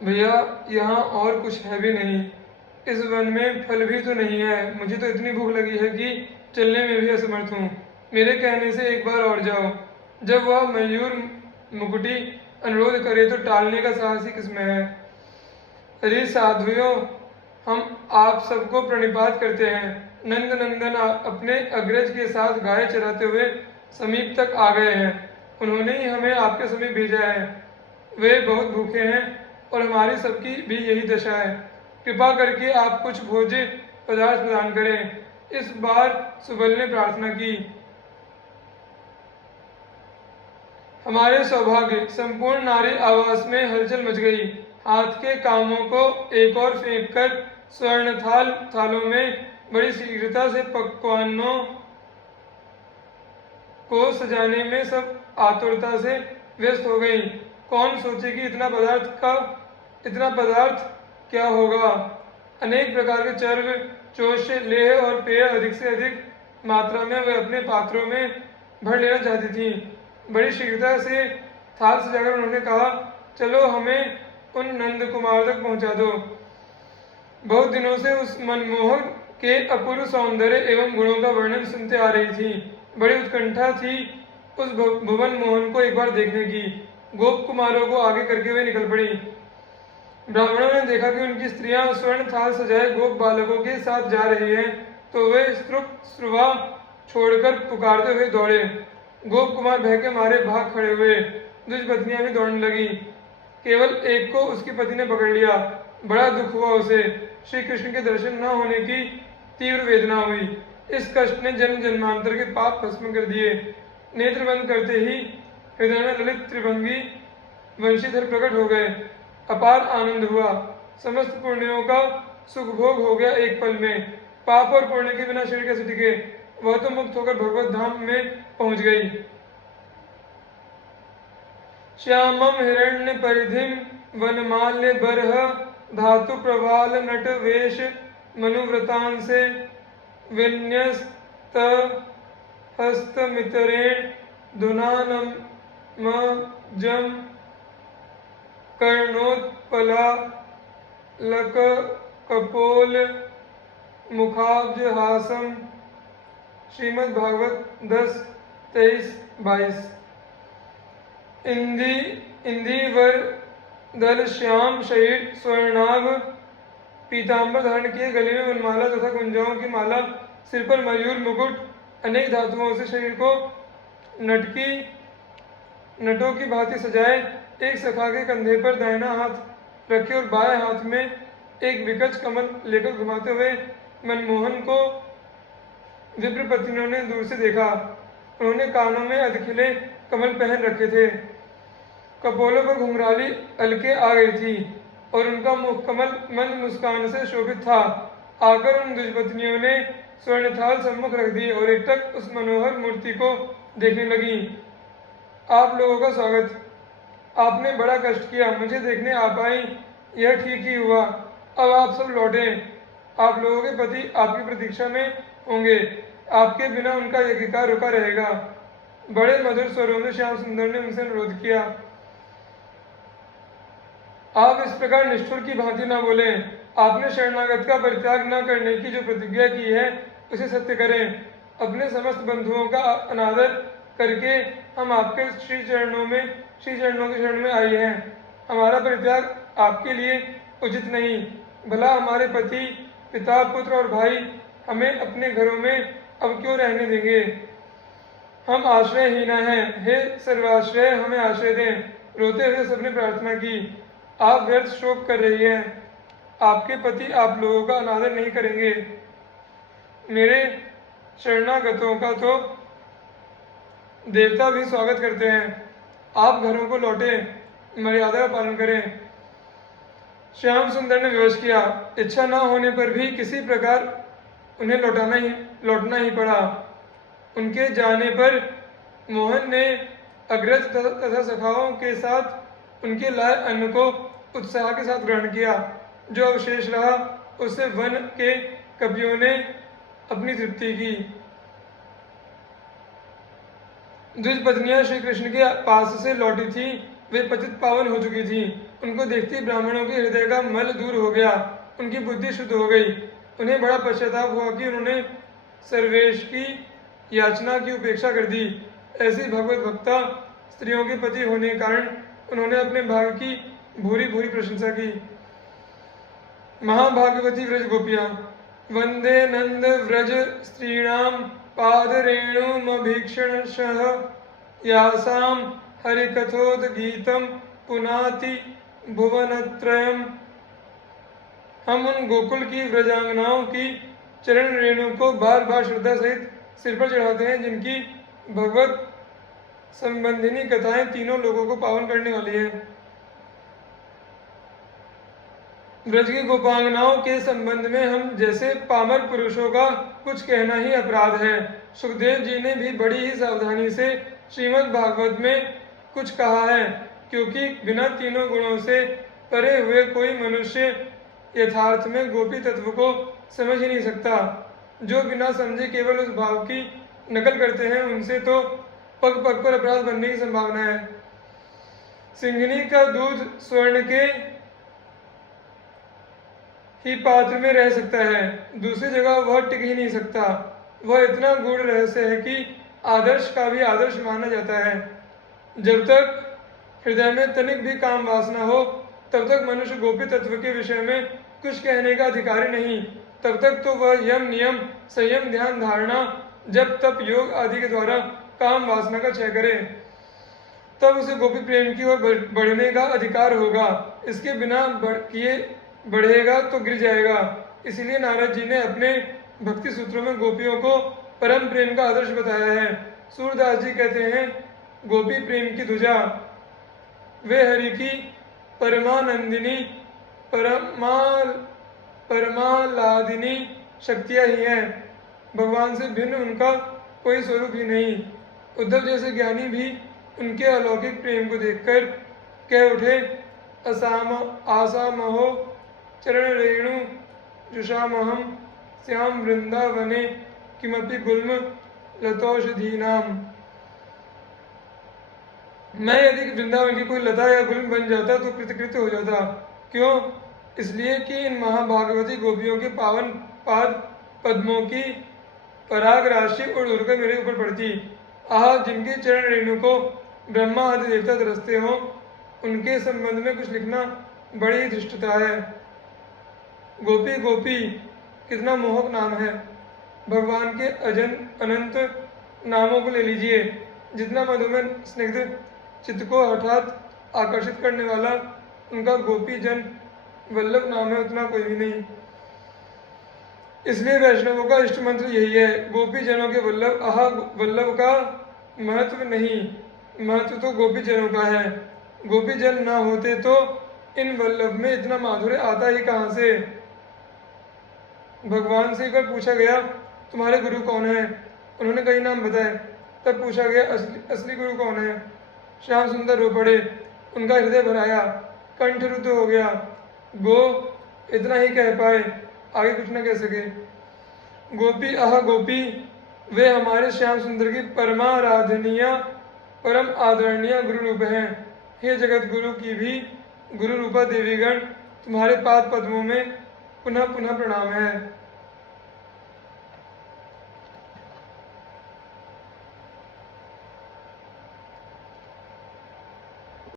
भैया यहाँ और कुछ है भी नहीं, इस वन में फल भी तो नहीं है। मुझे तो इतनी भूख लगी है कि चलने में भी असमर्थ हूँ। मेरे कहने से एक बार और जाओ। जब वह मयूर मुकुटी अनुरोध करे तो टालने का साहस ही किसमें है। अरे साधुओं, हम आप सबको प्रणिपात करते हैं। नंद नंदन अपने अग्रज के साथ गाय चराते हुए समीप तक आ गए हैं। उन्होंने ही हमें आपके समीप भेजा है। वे बहुत भूखे हैं और हमारी सबकी भी यही दशा है। कृपा करके आप कुछ भोज्य पदार्थ प्रदान करें। इस बार सुबल ने प्रार्थना की। हमारे सौभाग्य संपूर्ण नारी आवास में हलचल मच गई। हाथ के कामों को एक और फेंककर स्वर्ण थालों में बड़ी शीघ्रता से पकवानों को सजाने में सब आतुरता से व्यस्त हो गई। कौन सोचे कि इतना पदार्थ क्या होगा। अनेक प्रकार के चर्व, चोष्य, लेह और पेय अधिक से अधिक मात्रा में वे अपने पात्रों में भर लेना चाहती थी। बड़ी शीघ्रता से थाल सजाकर उन्होंने कहा, चलो हमें उन नंद कुमार तक पहुंचा दो। बहुत दिनों से उस मनमोहक के अपूर्व सौंदर्य एवं गुणों का वर्णन सुनते आ रही थी। बड़ी उत्कंठा थी उस भुवन मोहन को एक बार देखने की। गोप कुमारों को आगे करके वे निकल पड़ी। ब्राह्मणों ने देखा कि उनकी स्त्रियां स्वर्ण थाल सजाए गोप बालकों के साथ जा रही हैं, तो वे स्रुवा छोड़कर पुकारते हुए दौड़े। गोप कुमार भय के मारे भाग खड़े हुए। दुज पत्नियां भी दौड़ने लगी। केवल एक को उसकी पति ने पकड़ लिया। बड़ा दुख हुआ उसे। श्री कृष्ण के दर्शन न होने की तीव्र वेदना हुई। इस कष्ट ने जन्म जन्मांतर के पाप भस्म कर दिए। नेत्र बंद करते ही हृदय में ललित त्रिभंगी वंशीधर प्रकट हो गए। अपार आनंद हुआ। समस्त पुण्यों का सुख भोग हो गया एक पल में। पाप और पुण्य के बिना शरीर कैसे टिके। वह तो मुक्त होकर भगवत धाम में पहुंच गई। श्यामम हिरण्य परिधिम वनमाल्य बरह धातु प्रवाल नट वेश मनुव्रतान से विन्यस्त हस्त मितरेण धुनानम जम कर्णोत्पला लक कपोल मुखाब्ज हासम। श्रीमद् भागवत 10:23-22। इंदिवर दल श्याम शरीर स्वर्णाभ पीताम्बर धारण किए, गले में वनमाला तथा कुंजाओं की माला, सिर पर मयूर मुकुट, अनेक धातुओं से शरीर को नटों की भांति सजाए, एक सखा के कंधे पर दाहिना हाथ रखे और बाएं हाथ में एक विकच कमल लेकर घुमाते हुए मनमोहन को विप्रपत्नियों ने दूर से देखा। उन्होंने कानों में अधखिले कमल पहन रखे थे। कपोलों पर घुंघराली अलके आ गई थी और उनका मुख कमल मंद मुस्कान से शोभित था। आकर उन दुष्पत्नियों ने स्वर्ण थाल सम्मुख रख दी और एकटक उस मनोहर मूर्ति को देखने लगी। आप लोगों का स्वागत। आपने बड़ा कष्ट किया, मुझे देखने आ पाई, यह ठीक ही हुआ। अब आप सब लौटें। आप लोगों के पति आपकी प्रतीक्षा में होंगे। आपके बिना उनका यज्ञ रुका रहेगा। बड़े मधुर स्वरों में श्याम सुंदर ने उनसे अनुरोध किया। आप इस प्रकार निष्ठुर की भांति न बोलें। आपने शरणागत का परित्याग न करने की जो प्रतिज्ञा की है उसे सत्य करें। अपने समस्त बंधुओं का अनादर करके हम आपके श्री चरणों के शरण में आई हैं। हमारा परित्याग आपके लिए उचित नहीं। भला हमारे पति, पिता, पुत्र और भाई हमें अपने घरों में अब क्यों रहने देंगे। हम आश्रयहीन हैं। हे सर्वाश्रय, हमें आश्रय दें। रोते हुए सबने प्रार्थना की। आप व्यर्थ शोक कर रही हैं। आपके पति आप लोगों का अनादर नहीं करेंगे। मेरे शरणागतों का तो देवता भी स्वागत करते हैं। आप घरों को लौटे, मर्यादा का पालन करें। श्याम सुंदर ने विवश किया। इच्छा न होने पर भी किसी प्रकार उन्हें लौटना ही पड़ा। उनके जाने पर मोहन ने अग्रज तथा सखाओं के साथ उनके लाए अन्न को उत्साह के साथ ग्रहण किया। जो अवशेष रहा उससे वन के कपियों ने अपनी तृप्ति की। द्विज पत्नियां श्री कृष्ण के पास से लौटी थी वे पतित पावन हो चुकी थीं। उनको देखते ही ब्राह्मणों के हृदय का मल दूर हो गया, उनकी बुद्धि शुद्ध हो गई। उन्हें बड़ा पश्चाताप हुआ कि उन्होंने सर्वेश की याचना की उपेक्षा कर दी। ऐसी भगवत भक्ता स्त्रियों के पति होने के कारण उन्होंने अपने भाग्य की भूरी भूरी प्रशंसा की। महाभागवती व्रज गोपियां। वंदे नंद व्रज स्त्रीणाम पाद रेणुमभीक्षणशः यासाम हरिकथोद गीतम पुनाति भुवनत्रयम्। हम उन गोकुल की व्रजांगनाओं की चरण रेणु को बार बार श्रद्धा सहित सिर पर चढ़ाते हैं, जिनकी भगवत संबंधिनी कथाएं तीनों लोगों को पावन करने वाली हैं। ब्रज की गोपांगनाओं के संबंध में हम जैसे पामर पुरुषों का कुछ कहना ही अपराध है। सुखदेव जी ने भी बड़ी ही सावधानी से श्रीमद् भागवत में कुछ कहा है, क्योंकि बिना तीनों गुणों से परे हुए कोई मनुष्य यथार्थ में गोपी तत्व को समझ ही नहीं सकता। जो बिना समझे केवल उस भाव की नकल करते हैं, उनसे तो पग पग पर अपराध बनने की संभावना है। सिंघनी का दूध स्वर्ण के ही पात्र में रह सकता है, दूसरी जगह वह टिक ही नहीं सकता। वह इतना गूढ़ रहस्य है कि आदर्श का भी आदर्श माना जाता है। जब तक हृदय में तनिक भी काम वासना हो, तब तक मनुष्य गोपी तत्व के विषय में कुछ कहने का अधिकारी नहीं। तब तक तो वह यम नियम संयम ध्यान धारणा जब तप योग आदि के द्वारा काम वासना का क्षय करे, तब उसे गोपी प्रेम की ओर बढ़ने का अधिकार होगा। इसके बिना किए बढ़ेगा तो गिर जाएगा। इसीलिए नारद जी ने अपने भक्ति सूत्रों में गोपियों को परम प्रेम का आदर्श बताया है। सूरदास जी कहते हैं, गोपी प्रेम की ध्वजा वे हरि की परमानंदिनी परमालादिनी शक्तियाँ ही हैं। भगवान से भिन्न उनका कोई स्वरूप ही नहीं। उद्धव जैसे ज्ञानी भी उनके अलौकिक प्रेम को देखकर कह उठे, आसामहो चरण रेणु जुषामहम श्याम वृंदावने किमपि गुल्म लतौषधीनाम। मैं यदि वृंदावन की कोई लता या गुल्म बन जाता तो कृतकृत्य हो जाता। क्यों? इसलिए कि इन महाभागवती गोपियों के पावन पाद पद्मों की पराग राशि उड़ उड़कर मेरे ऊपर पड़ती। आह, जिनके चरण रेणु को ब्रह्मा आदि देवता तरसते हों, उनके संबंध में कुछ लिखना बड़ी धृष्टता है। गोपी गोपी कितना मोहक नाम है। भगवान के अनंत नामों को ले लीजिए, जितना मधुमेह स्निग्ध चित्त को हठात आकर्षित करने वाला उनका गोपी जन वल्लभ नाम है, उतना कोई भी नहीं। इसलिए वैष्णवों का इष्ट मंत्र यही है, गोपी जनों के वल्लभ। आहा, वल्लभ का महत्व नहीं, महत्व तो गोपी जनों का है। गोपी जन ना होते तो इन वल्लभ में इतना माधुर्य आता ही कहाँ से। भगवान से एक बार पूछा गया, तुम्हारे गुरु कौन है? उन्होंने कई नाम बताए। तब पूछा गया, असली गुरु कौन है? श्याम सुंदर रो पड़े, उनका हृदय भराया, कंठ रुद्ध हो गया। गो इतना ही कह पाए, आगे कुछ न कह सके। गोपी आह गोपी वे हमारे श्याम सुंदर की परमाराधनीय परम आदरणीय गुरु रूप हैं। हे जगत गुरु की भी गुरु रूपा देवीगण, तुम्हारे पाद पद्मों में पुनः पुनः प्रणाम है।